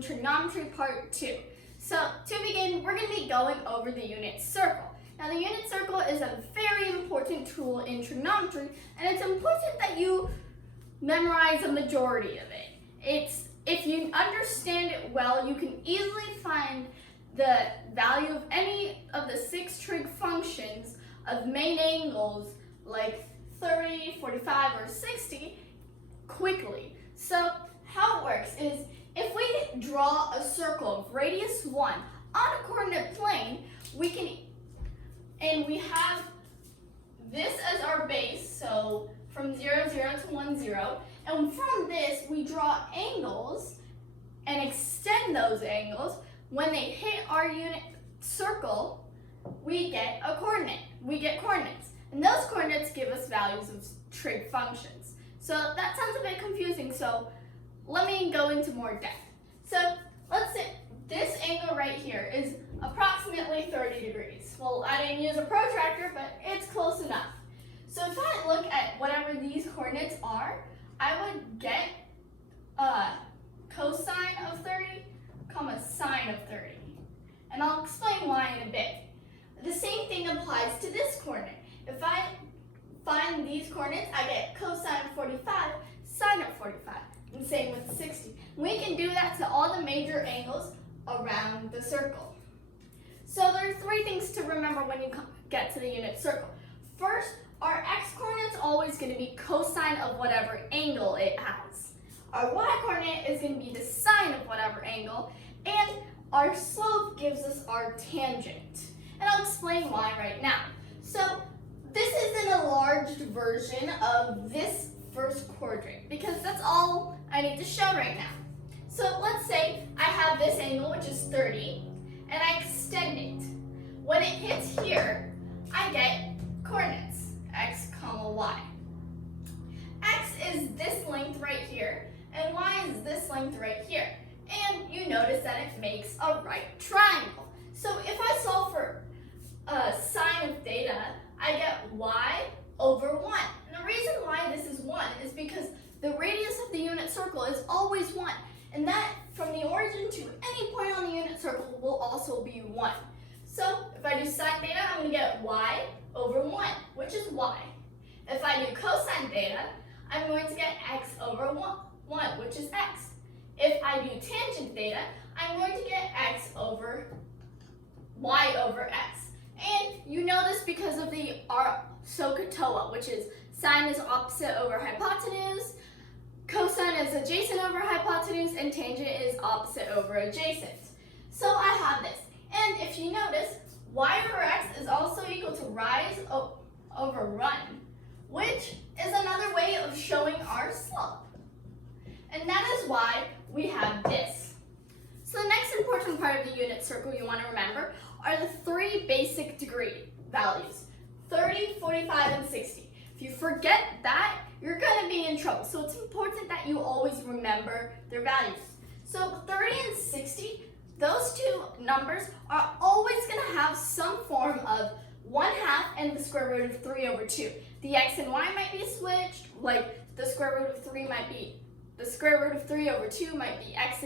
doing Trigonometry Part 2. So to begin, we're going to be going over the unit circle. Now the unit circle is a very important tool in trigonometry, and it's important that you memorize a majority of it. If you understand it well, you can easily find the value of any of the 6 trig functions of main angles like 30, 45, or 60 quickly. So how it works is if we draw a circle of radius 1 on a coordinate plane, we have this as our base, so from 0, 0 to 1, 0. And from this, we draw angles and extend those angles. When they hit our unit circle, we get a coordinate. We get coordinates. And those coordinates give us values of trig functions. So that sounds a bit confusing, so let me go into more depth. So let's say this angle right here is approximately 30 degrees. Well, I didn't use a protractor, but it's close enough. So if I look at whatever these coordinates are, I would get cosine of 30, comma sine of 30. And I'll explain why in a bit. The same thing applies to this coordinate. If I find these coordinates, I get cosine of 45, sine of 45. And same with 60. We can do that to all the major angles around the circle. So there are 3 things to remember when you get to the unit circle. First, our x-coordinate is always going to be cosine of whatever angle it has. Our y-coordinate is going to be the sine of whatever angle, and our slope gives us our tangent. And I'll explain why right now. So this is an enlarged version of this first quadrant, because that's all I need to show right now. So let's say I have this angle, which is 30, and I extend it. When it hits here, I get coordinates, x, comma, y. X is this length right here, and y is this length right here. And you notice that it makes a right triangle. So if I solve for sine of theta, I get y over 1. And the reason why this is 1 is because the radius of the unit circle is always 1. And that, from the origin to any point on the unit circle, will also be 1. So if I do sine theta, I'm going to get y over 1, which is y. If I do cosine theta, I'm going to get x over 1, which is x. If I do tangent theta, I'm going to get x over y over x. And you know this because of the SOHCAHTOA, which is sine is opposite over hypotenuse, cosine is adjacent over hypotenuse, and tangent is opposite over adjacent. So I have this. And if you notice, y over x is also equal to rise over run, which is another way of showing our slope. And that is why we have this. So the next important part of the unit circle you want to remember are the 3 basic degree values, 30, 45, and 60. If you forget that, you're going to be in trouble. So it's important that you always remember their values. So 30 and 60, those 2 numbers are always going to have some form of 1/2 and the square root of 3 over 2. The x and y might be switched, like the square root of 3 might be, the square root of 3 over 2 might be x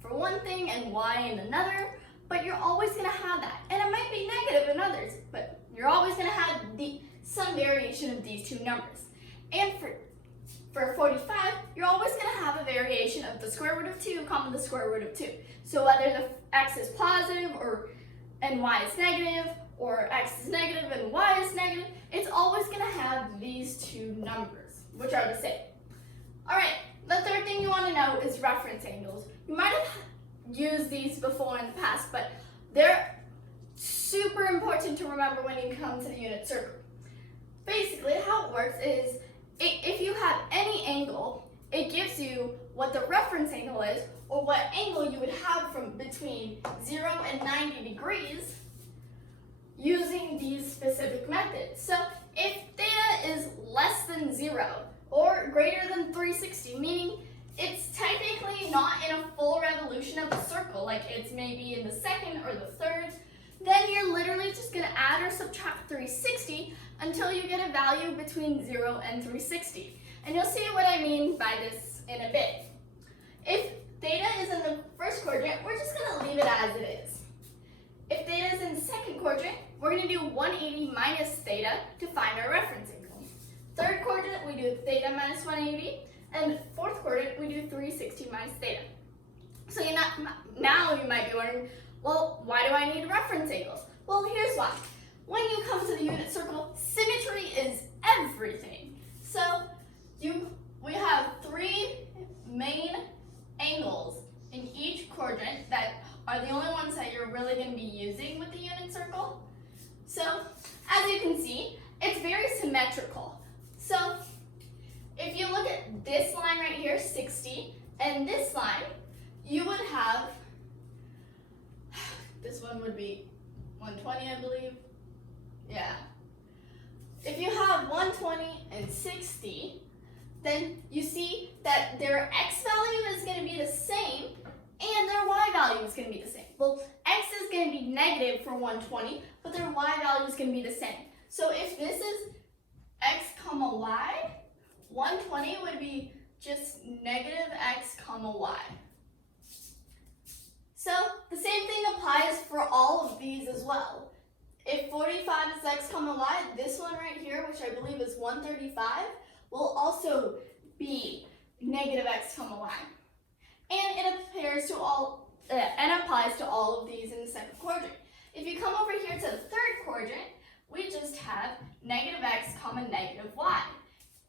for one thing and y in another, but you're always going to have that. And it might be negative in others, but you're always going to have some variation of these 2 numbers. And for 45, you're always going to have a variation of the square root of 2, comma the square root of 2. So whether the x is positive and y is negative, or x is negative and y is negative, it's always going to have these 2 numbers, which are the same. All right, the third thing you want to know is reference angles. You might have used these before in the past, but they're super important to remember when you come to the unit circle. Basically, how it works is if you have any angle, it gives you what the reference angle is, or what angle you would have from between 0 and 90 degrees using these specific methods. So if theta is less than 0 or greater than 360, meaning it's technically not in a full revolution of the circle, like it's maybe in the 2nd or the 3rd, then you're literally just going to add or subtract 360 until you get a value between 0 and 360. And you'll see what I mean by this in a bit. If theta is in the first it as it is. If theta is in the second quadrant, we're going to do 180 minus theta to find our reference angle. Third quadrant, we do theta minus 180. And fourth quadrant, we do 360 minus theta. So now you might be wondering, well, why do I need reference angles? Well, here's why. When you come to the unit circle, symmetry is everything. So we have three main angles in each quadrant that are the only ones that you're really going to be using with the unit circle. So as you can see, it's very symmetrical. So if you look at this line right here, 60, and this line, you would have, this one would be 120, I believe. Yeah. If you have 120 and 60, then you see that their x value is going to be the same and their y value is going to be the same. Well, x is going to be negative for 120, but their y value is going to be the same. So if this is x comma y, 120 would be just negative x comma y. So the same thing applies for all of these as well. If 45 is x comma y, this one right here, which I believe is 135, will also be negative x comma y. And it applies to all of these in the second quadrant. If you come over here to the third quadrant, we just have negative x comma negative y.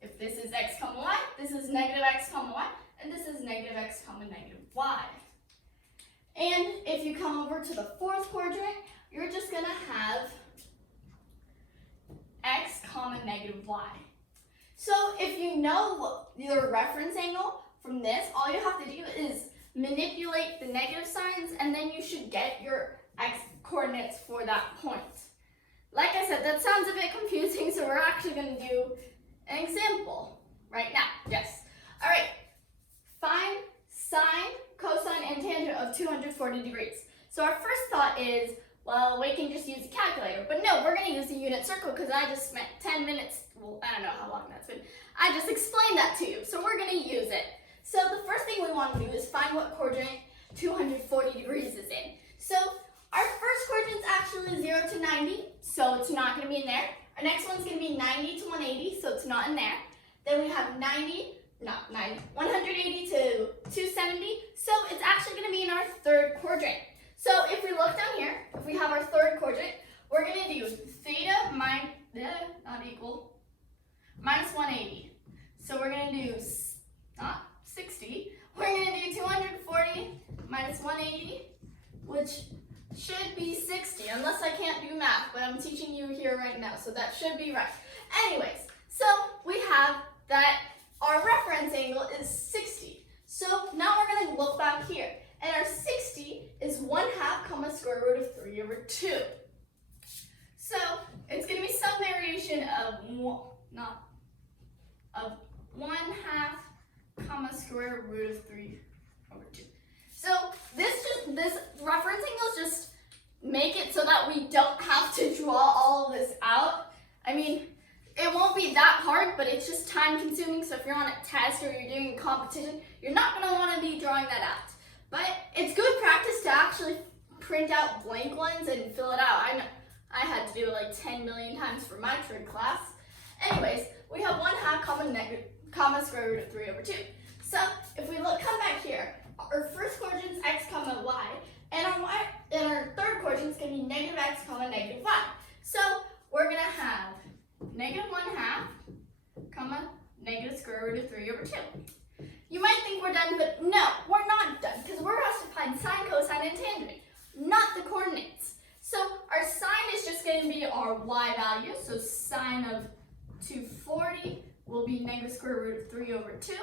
If this is x comma y, this is negative x comma y, and this is negative x comma negative y. And if you come over to the fourth quadrant, you're just going to have x comma negative y. So if you know your reference angle from this, all you have to do is manipulate the negative signs, and then you should get your x coordinates for that point. Like I said, that sounds a bit confusing, so we're actually going to do an example right now. Yes. All right. Find sine, cosine, and tangent of 240 degrees. So our first thought is, well, we can just use a calculator. But no, we're going to use the unit circle because I just spent 10 minutes, well, I don't know how long that's been. I just explained that to you, so we're going to use it. So the first thing we want to do is find what quadrant 240 degrees is in. So our first quadrant is actually 0 to 90, so it's not going to be in there. Our next one's going to be 90 to 180, so it's not in there. Then we have 180 to 270, so it's actually going to be in our third quadrant. So if we look down here, if we have our third quadrant, we're going to do theta minus 180. So we're going to do, not 60, we're going to do 240 minus 180, which should be 60, unless I can't do math, but I'm teaching you here right now, so that should be right. Anyways, so we have that our reference angle is 60. So now we're going to look back here, and our 60 is 1/2 comma square root of 3 over 2. So it's going to be some variation of 1/2 comma square root of 3 over 2. So this reference angles just make it so that we don't have to draw all of this out. I mean, it won't be that hard, but it's just time consuming. So if you're on a test or you're doing a competition, you're not going to want to be drawing that out. But it's good practice to actually print out blank ones and fill it out. I know I had to do it like 10 million times for my trig class. Anyways, we have 1/2 comma square root of 3 over 2. So if we come back here, our first quadrant is x comma y, and our third quadrant is going to be negative x comma negative y. So we're going to have negative 1/2 comma negative square root of 3 over 2. You might think we're done, but no, we're not done, because we're asked to find sine, cosine, and tangent, not the coordinates. So our sine is just going to be our y value, so sine of 240 will be negative square root of 3 over 2.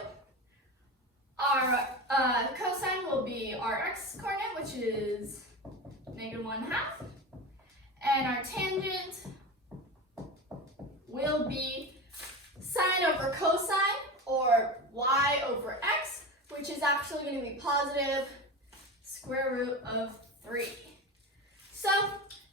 Our cosine will be our x coordinate, which is negative 1/2. And our tangent will be sine over cosine, or y over x, which is actually going to be positive square root of 3. So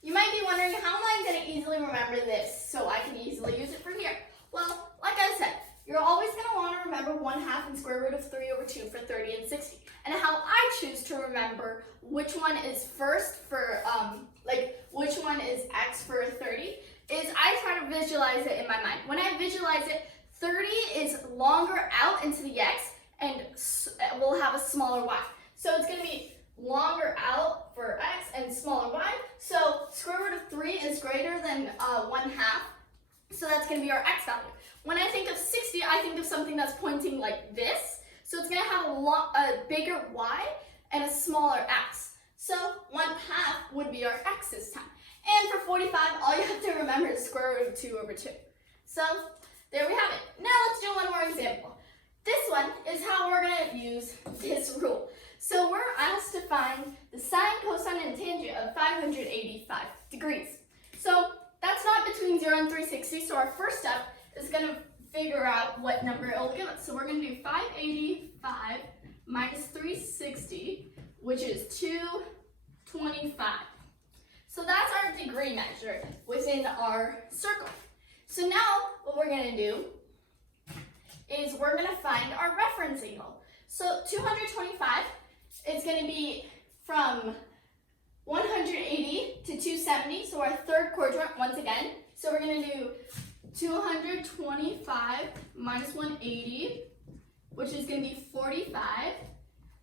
you might be wondering, how am I going to easily remember this so I can easily use it for here? Well, like I said, you're always going to want to remember 1/2 and square root of 3 over 2 for 30 and 60. And how I choose to remember which one is first for, which one is x for 30, is I try to visualize it in my mind. When I visualize it, 30 is longer out into the x, and we'll have a smaller y. So it's going to be longer out for x and smaller y. So square root of 3 is greater than 1/2. So that's going to be our x value. When I think of 60, I think of something that's pointing like this. So it's going to have a bigger y and a smaller x. So 1/2 would be our x this time. And for 45, all you have to remember is square root of 2 over 2. So there we have it. Now let's do one more example. This one is how we're going to use this rule. So we're asked to find the sine, cosine, and tangent of 585 degrees. So that's not between 0 and 360, so our first step is going to figure out what number it will give us. So we're going to do 585 minus 360, which is 225. So that's our degree measure within our circle. So now what we're going to do is we're going to find our reference angle. So 225 is going to be from 180 to 270, so our third quadrant once again. So we're going to do 225 minus 180, which is going to be 45.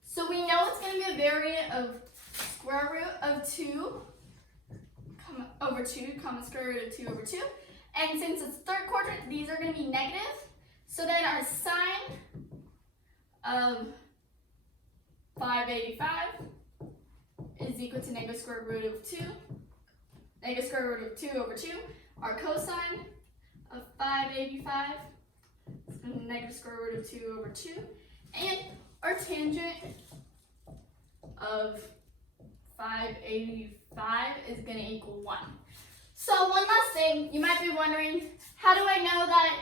So we know it's going to be a variant of square root of 2 over 2, square root of 2 over 2. And since it's third quadrant, these are going to be negative. So then our sine of 585 is equal to negative square root of 2. Negative square root of 2 over 2. Our cosine of 585 is negative square root of 2 over 2. And our tangent of 585 is going to equal 1. So one last thing, you might be wondering, how do I know that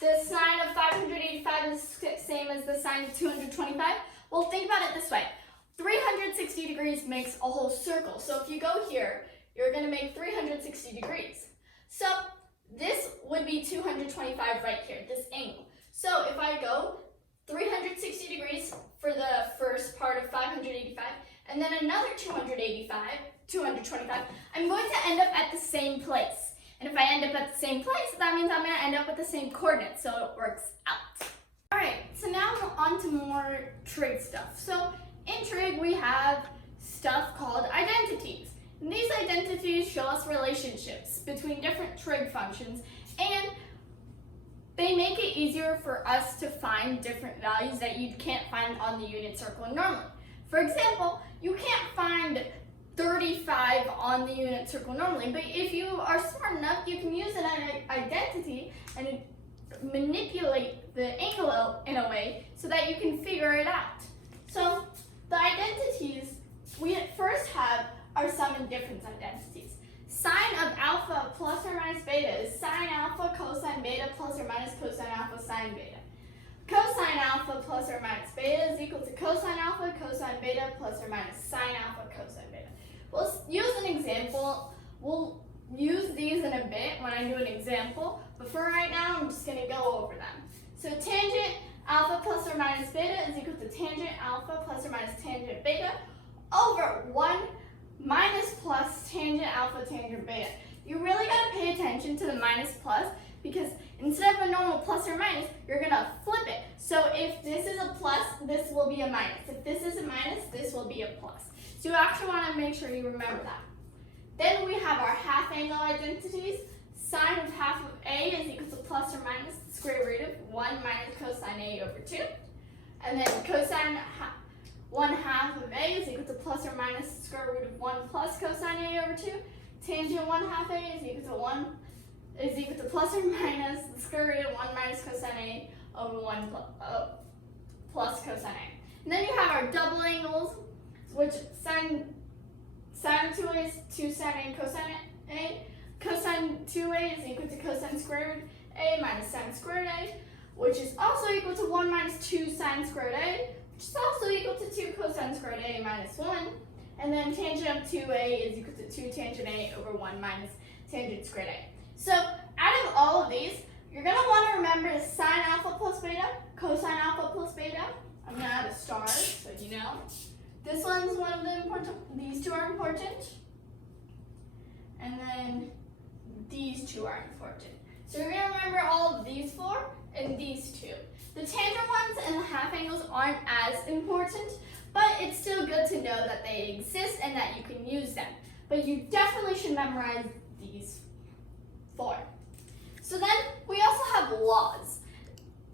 the sine of 585 is the same as the sine of 225? Well, think about it this way. 360 degrees makes a whole circle. So if you go here, you're going to make 360 degrees. So this would be 225 right here, this angle. So if I go 360 degrees for the first part of 585, and then another 225, I'm going to end up at the same place. And if I end up at the same place, that means I'm going to end up with the same coordinates, so it works out. Alright, so now on to more trig stuff. So in trig, we have stuff called identities. And these identities show us relationships between different trig functions, and they make it easier for us to find different values that you can't find on the unit circle normally. For example, you can't find 35 on the unit circle normally, but if you are smart enough, you can use an identity and manipulate the angle in a way so that you can figure it out. So the identities we first have are sum and difference identities. Sine of alpha plus or minus beta is sine alpha cosine beta plus or minus cosine alpha sine beta. Cosine alpha plus or minus beta is equal to cosine alpha cosine beta plus or minus sine alpha cosine beta. We'll use an example. We'll use these in a bit when I do an example, but for right now, I'm just going to go over them. So tangent alpha plus or minus beta is equal to tangent alpha plus or minus tangent beta over 1 minus plus tangent alpha tangent beta. You really got to pay attention to the minus plus, because instead of a normal plus or minus, you're going to flip it. So if this is a plus, this will be a minus. If this is a minus, this will be a plus. So you actually want to make sure you remember that. Then we have our half angle identities. Sine of half of A is equal to plus or minus the square root of 1 minus cosine A over 2. And then cosine 1/2 of A is equal to plus or minus the square root of 1 plus cosine A over 2. Tangent 1/2 A is equal to plus or minus the square root of 1 minus cosine A over 1 plus cosine A. And then you have our double angles, which sine of 2A is 2 sine A cosine A. Cosine 2A is equal to cosine squared A minus sine squared A, which is also equal to 1 minus 2 sine squared A, which is also equal to 2 cosine squared A minus 1. And then tangent of 2A is equal to 2 tangent A over 1 minus tangent squared A. So out of all of these, you're going to want to remember sine alpha plus beta, cosine alpha plus beta. I'm going to add a star so you know. this one's one of the important, these two are important. And then these two are important. So you're going to remember all of these four and these two. The tangent ones and the half angles aren't as important, but it's still good to know that they exist and that you can use them. But you definitely should memorize these four. So then we also have laws.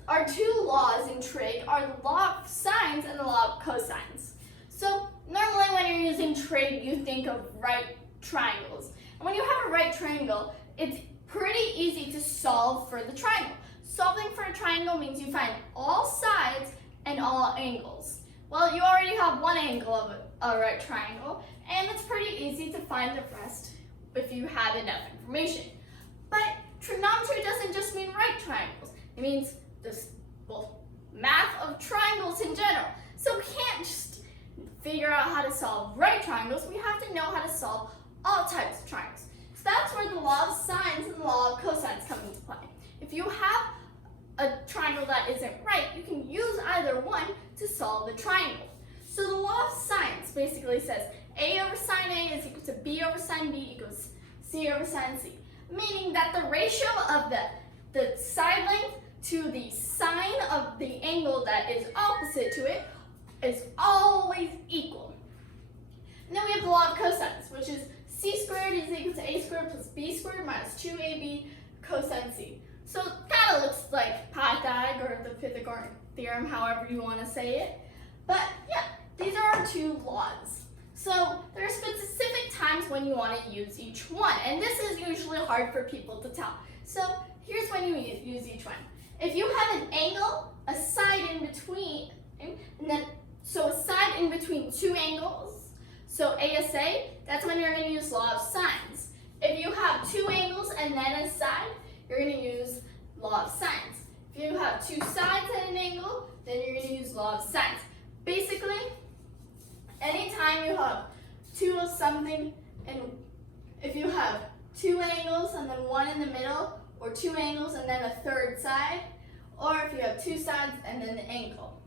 Our two laws in trig are the law of sines and the law of cosines. So normally when you're using trig, you think of right triangles. And when you have a right triangle, it's pretty easy to solve for the triangle. Solving for a triangle means you find all sides and all angles. Well, you already have one angle of a right triangle, and it's pretty easy to find the rest if you have enough information. But trigonometry doesn't just mean right triangles. It means math of triangles in general. So we can't just figure out how to solve right triangles. We have to know how to solve all types of triangles. So that's where the law of sines and the law of cosines come into play. If you have a triangle that isn't right, you can use either one to solve the triangle. So the law of sines basically says A over sine A is equal to B over sine B equals C over sine C, meaning that the ratio of the side length to the sine of the angle that is opposite to it is always equal. And then we have the law of cosines, which is C squared is equal to A squared plus B squared minus 2AB cosine C. So it kind of looks like Pythag or the Pythagorean theorem, however you want to say it. But yeah, these are our two laws. So there are specific times when you want to use each one, and this is usually hard for people to tell. So here's when you use each one. If you have an angle, a side in between, and then a side in between two angles, so ASA, that's when you're going to use law of sines. If you have two angles and then a side, you're going to use law of sines. If you have two sides at an angle, then you're going to use law of sines. Basically, anytime you have two of something, and if you have two angles and then one in the middle, or two angles and then a third side, or if you have two sides and then the angle.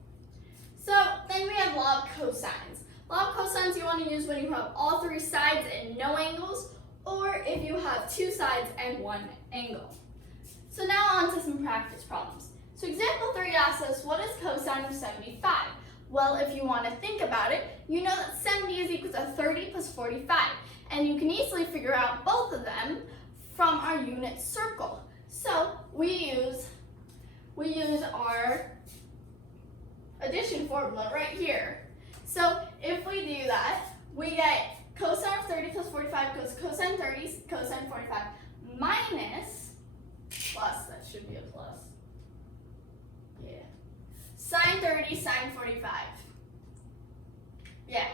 So then we have law of cosines. Law of cosines you want to use when you have all three sides and no angles, or if you have two sides and one angle. So now on to some practice problems. So example 3 asks us, what is cosine of 75? Well, if you want to think about it, you know that 70 is equal to 30 plus 45. And you can easily figure out both of them from our unit circle. So we use our addition formula right here. So if we do that, we get cosine of 30 plus 45 goes cosine 30, cosine 45, minus, plus, that should be a plus. Yeah. Sine 30, sine 45. Yeah.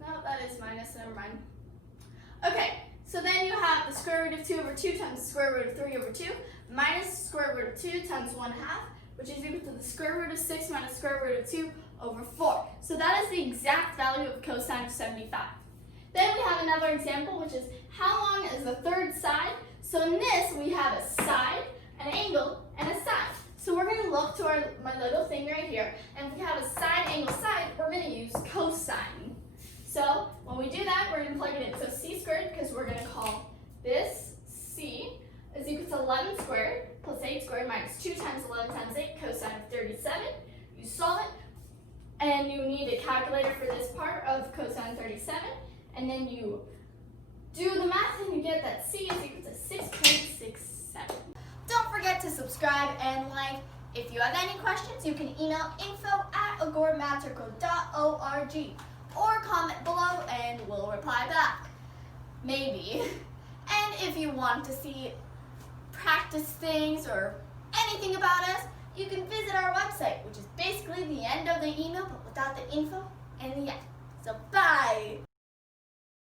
No, that is minus, never mind. Okay, so then you have the square root of 2 over 2 times the square root of 3 over 2 minus the square root of 2 times 1/2, which is equal to the square root of 6 minus the square root of 2 over 4. So that is the exact value of cosine of 75. Then we have another example, which is how long is the third side? So in this, we have a side, an angle, and a side. So we're going to look to my little thing right here, and if we have a side, angle, side, we're going to use cosine. So when we do that, we're going to plug it in. So c squared, because we're going to call this c, is equal to 11 squared plus 8 squared minus 2 times 11 times 8, cosine of 37. You solve it, and you need a calculator for this part of cosine 37, and then you do the math, and you get that c is equal to 6.67. Don't forget to subscribe and like. If you have any questions, you can email info@agoramathcircle.org or comment below and we'll reply back. Maybe. And if you want to see practice things or anything about us, you can visit our website, which is basically the end of the email, but without the info and the end. So bye!